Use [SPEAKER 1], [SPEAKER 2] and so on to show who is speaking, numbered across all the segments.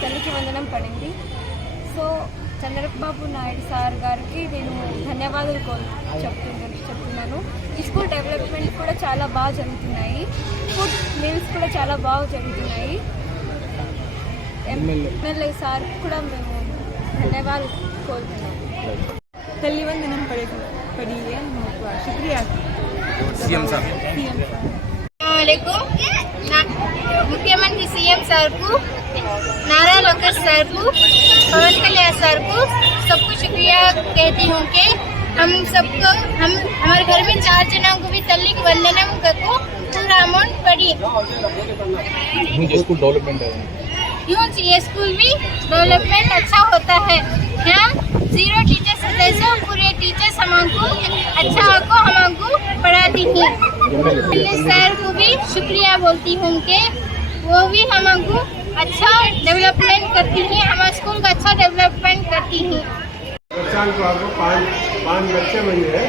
[SPEAKER 1] తల్లికి వందనం పడింది. సో చంద్రబాబు నాయుడు సార్ గారికి నేను ధన్యవాదాలు కోరు చెప్తున్నాను చెప్తున్నాను. ఈ స్కూల్ డెవలప్మెంట్ కూడా చాలా బాగా జరుగుతున్నాయి. ఫుడ్ మీల్స్ కూడా చాలా బాగా జరుగుతున్నాయి. ఎమ్మెల్యే. సార్ కూడా మేము ధన్యవాదాలు కోరుతున్నాము తల్లి వందనం పడి పడి శుక్రియా. CM sir.
[SPEAKER 2] CM sir. Nara Lokesh sir को पवन कल्याण सर को सबको शुक्रिया कहती हूँ कि हम सबको हम हमारे घर में चार जनों को भी तल्ली वंदनम को पूरा अमाउंट पड़ी
[SPEAKER 3] स्कूल डेवलपमेंट है।
[SPEAKER 2] यूँ ये स्कूल भी डेवलपमेंट अच्छा होता है। यहाँ ज़ीरो टीचर्स जैसे पूरे टीचर्स हमको अच्छा को हमको पढ़ाती थी सर को भी शुक्रिया बोलती हूँ कि वो भी हमको अच्छा डेवलपमेंट करती हैं हमारे स्कूल का अच्छा डेवलपमेंट करती हैं
[SPEAKER 4] साल को आपको पाँच पाँच बच्चे बने हैं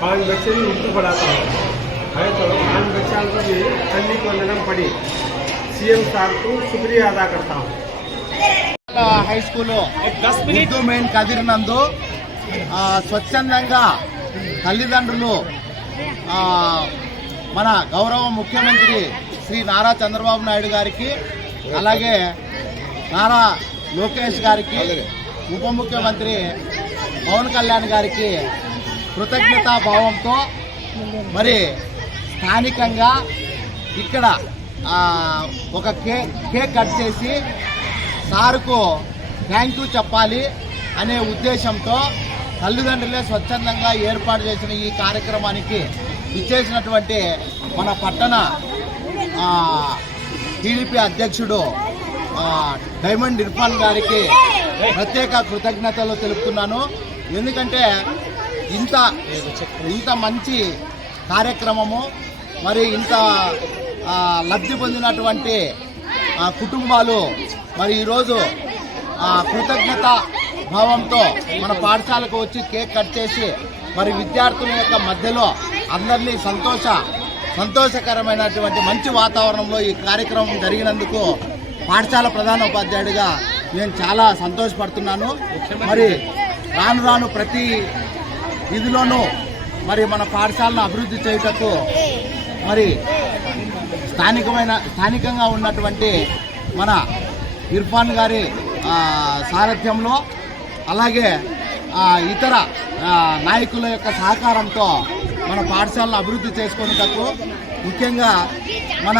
[SPEAKER 4] पाँच बच्चे भी उर्दू पढ़ाता हूँ है तो पाँच बच्चा को भी ठंडी को वंदनम पड़ी सीएम साहब को शुक्रिया अदा करता हूँ
[SPEAKER 5] high school Urdu main Kadiri నందు ఆ, స్వచ్ఛందంగా తల్లిదండ్రులు ఆ, మన గౌరవ ముఖ్యమంత్రి శ్రీ నారా చంద్రబాబు నాయుడు గారికి అలాగే నారా లోకేష్ గారికి ఉప ముఖ్యమంత్రి పవన్ కళ్యాణ్ గారికి కృతజ్ఞతా భావంతో మరి స్థానికంగా ఇక్కడ ఒక కేక్ కేక్ కట్ చేసి సార్కు థ్యాంక్ యూ చెప్పాలి అనే ఉద్దేశంతో తల్లిదండ్రులే స్వచ్ఛందంగా ఏర్పాటు చేసిన ఈ కార్యక్రమానికి ఇచ్చేసినటువంటి మన పట్టణ టీడీపీ అధ్యక్షుడు డైమండ్ ఇర్ఫాన్ గారికి ప్రత్యేక కృతజ్ఞతలు తెలుపుతున్నాను. ఎందుకంటే ఇంత ఇంత మంచి కార్యక్రమము మరి ఇంత లబ్ధి పొందినటువంటి కుటుంబాలు మరి ఈరోజు ఆ, కృతజ్ఞత భావంతో మన పాఠశాలకు వచ్చి కేక్ కట్ చేసి మరి విద్యార్థుల యొక్క మధ్యలో అందరినీ సంతోష సంతోషకరమైనటువంటి మంచి వాతావరణంలో ఈ కార్యక్రమం జరిగినందుకు పాఠశాల ప్రధాన ఉపాధ్యాయుడిగా నేను చాలా సంతోషపడుతున్నాను. మరి రాను రాను ప్రతి ఇదిలోనూ మరి మన పాఠశాలను అభివృద్ధి చేయుటకు మరి స్థానికమైన స్థానికంగా ఉన్నటువంటి మన ఇర్ఫాన్ గారి సారథ్యంలో అలాగే ఇతర నాయకుల యొక్క సహకారంతో మన పాఠశాలను అభివృద్ధి చేసుకునేటప్పుడు ముఖ్యంగా మన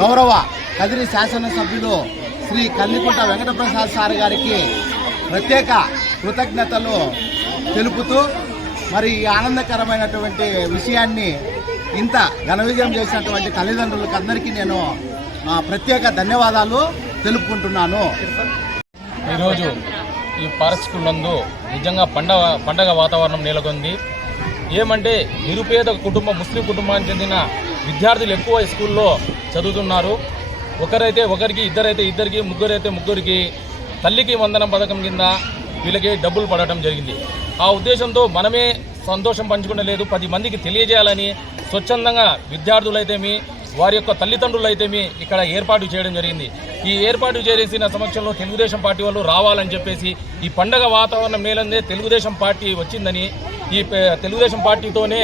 [SPEAKER 5] గౌరవ కదిరి శాసనసభ్యులు శ్రీ కల్లికుంట వెంకటప్రసాద్ సార్ గారికి ప్రత్యేక కృతజ్ఞతలు తెలుపుతూ మరి ఈ ఆనందకరమైనటువంటి విషయాన్ని ఇంత ఘన విజయం చేసినటువంటి తల్లిదండ్రులకు అందరికీ నేను ప్రత్యేక ధన్యవాదాలు తెలుపుకుంటున్నాను.
[SPEAKER 6] ఈరోజు ఈ పార్క్ నందు నిజంగా పండగ పండగ వాతావరణం నెలకొంది. ఏమంటే నిరుపేద కుటుంబ ముస్లిం కుటుంబానికి చెందిన విద్యార్థులు ఎక్కువ స్కూల్లో చదువుతున్నారు. ఒకరైతే ఒకరికి ఇద్దరైతే ఇద్దరికి ముగ్గురైతే ముగ్గురికి తల్లికి వందనం పథకం కింద వీళ్ళకి డబ్బులు పడటం జరిగింది. ఆ ఉద్దేశంతో మనమే సంతోషం పంచుకునలేదు. పది మందికి తెలియజేయాలని స్వచ్ఛందంగా విద్యార్థులైతేమి వారి యొక్క తల్లిదండ్రులు అయితేమి ఇక్కడ ఏర్పాటు చేయడం జరిగింది. ఈ ఏర్పాటు చేసిన సమక్షంలో తెలుగుదేశం పార్టీ వాళ్ళు రావాలని చెప్పేసి ఈ పండగ వాతావరణం మేలందే తెలుగుదేశం పార్టీ వచ్చిందని ఈ తెలుగుదేశం పార్టీతోనే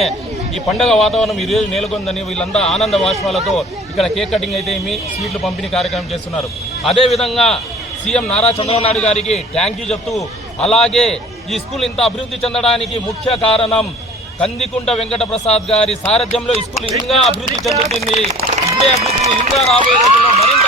[SPEAKER 6] ఈ పండగ వాతావరణం ఈరోజు నెలకొందని వీళ్ళంతా ఆనంద వాష్పాలతో ఇక్కడ కేక్ కటింగ్ అయితే ఏమి స్వీట్లు పంపిణీ కార్యక్రమం చేస్తున్నారు. అదేవిధంగా సీఎం నారా చంద్రబాబు నాయుడు గారికి థ్యాంక్ యూ చెప్తూ అలాగే ఈ స్కూల్ ఇంత అభివృద్ధి చెందడానికి ముఖ్య కారణం కందికుంట వెంకట ప్రసాద్ గారి సారథ్యంలో ఈ స్కూల్ ఇంకా అభివృద్ధి చెందుతుంది. ఇప్పుడే అభివృద్ధి ఇంకా రాబోయే రోజుల్లో మరింత